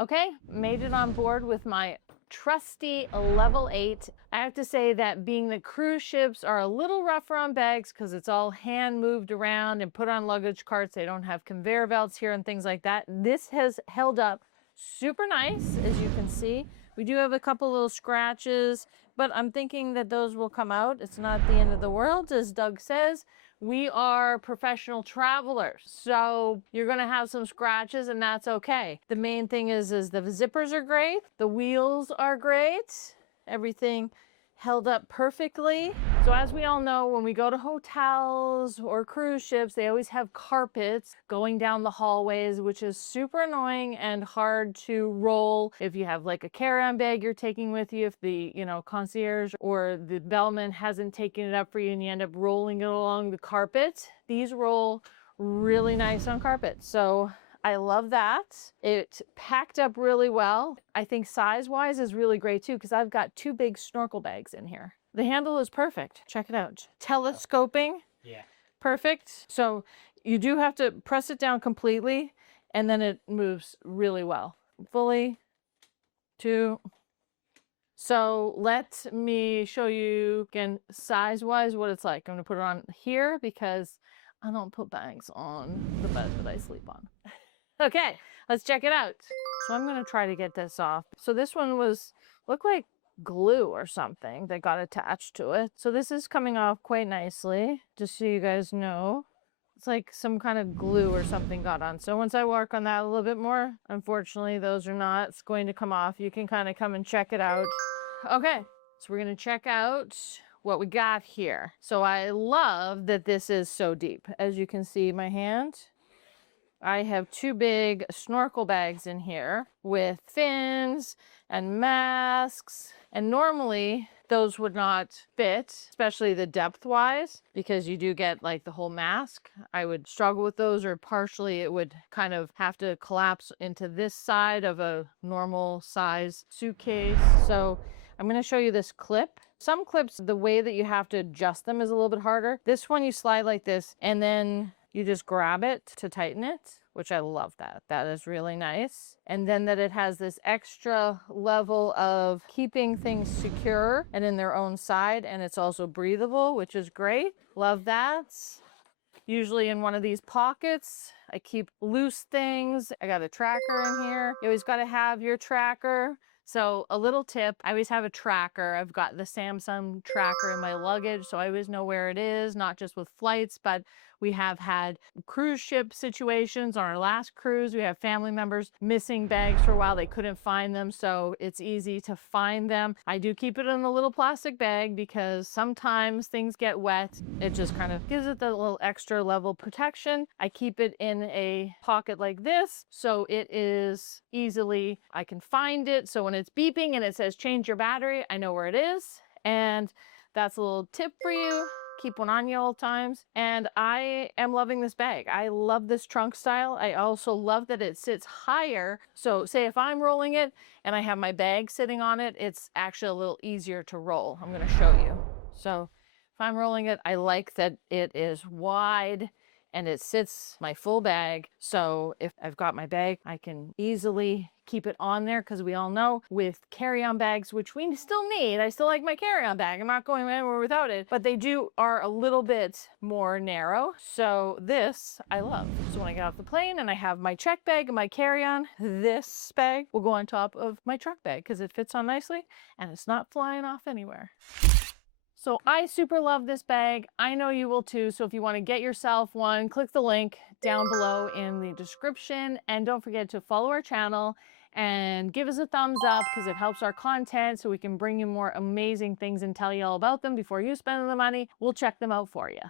Okay, made it on board with my trusty level 8. I have to say that being that cruise ships are a little rougher on bags because it's all hand moved around and put on luggage carts. They don't have conveyor belts here and things like that. This has held up super nice, as you can see. We do have a couple little scratches, but I'm thinking that those will come out. It's not the end of the world, as Doug says. We are professional travelers, so you're gonna have some scratches and that's okay. The main thing is the zippers are great, the wheels are great, everything held up perfectly. So as we all know, when we go to hotels or cruise ships, they always have carpets going down the hallways, which is super annoying and hard to roll. If you have like a carry-on bag you're taking with you, if the, concierge or the bellman hasn't taken it up for you and you end up rolling it along the carpet, these roll really nice on carpet. So I love that. It packed up really well. I think size-wise is really great too, because I've got 2 big snorkel bags in here. The handle is perfect. Check it out. Telescoping. Yeah. Perfect. So you do have to press it down completely, and then it moves really well. Fully. 2. So let me show you again, size-wise, what it's like. I'm gonna put it on here because I don't put bags on the bed that I sleep on. Okay, let's check it out. So I'm gonna try to get this off. So this one looked like glue or something that got attached to it. So this is coming off quite nicely, just so you guys know. It's like some kind of glue or something got on. So once I work on that a little bit more, unfortunately, those are not going to come off. You can kind of come and check it out. Okay, so we're gonna check out what we got here. So I love that this is so deep. As you can see, my hand, I have 2 big snorkel bags in here with fins and masks. And normally those would not fit, especially the depth wise, because you do get like the whole mask. I would struggle with those, or partially it would kind of have to collapse into this side of a normal size suitcase. So I'm going to show you this clip. Some clips, the way that you have to adjust them is a little bit harder. This one you slide like this and then you just grab it to tighten it, which I love that. That is really nice. And then that it has this extra level of keeping things secure and in their own side. And it's also breathable, which is great. Love that. Usually in one of these pockets, I keep loose things. I got a tracker in here. You always got to have your tracker. So a little tip, I always have a tracker. I've got the Samsung tracker in my luggage, so I always know where it is, not just with flights, but we have had cruise ship situations. On our last cruise, we have family members missing bags for a while. They couldn't find them, so it's easy to find them. I do keep it in a little plastic bag because sometimes things get wet. It just kind of gives it the little extra level protection. I keep it in a pocket like this, so it is easily, I can find it. So when it's beeping and it says change your battery, I know where it is. And that's a little tip for you. Keep one on you all times. And I am loving this bag. I love this trunk style. I also love that it sits higher. So say if I'm rolling it and I have my bag sitting on it, it's actually a little easier to roll. I'm going to show you. So if I'm rolling it, I like that it is wide and it sits my full bag. So if I've got my bag, I can easily keep it on there, because we all know with carry-on bags, which we still need, I still like my carry-on bag. I'm not going anywhere without it, but they are a little bit more narrow. So this I love. So when I get off the plane and I have my check bag and my carry-on, this bag will go on top of my truck bag because it fits on nicely and it's not flying off anywhere. So I super love this bag. I know you will too. So if you want to get yourself one, click the link down below in the description. And don't forget to follow our channel and give us a thumbs up, because it helps our content so we can bring you more amazing things and tell you all about them before you spend the money. We'll check them out for you.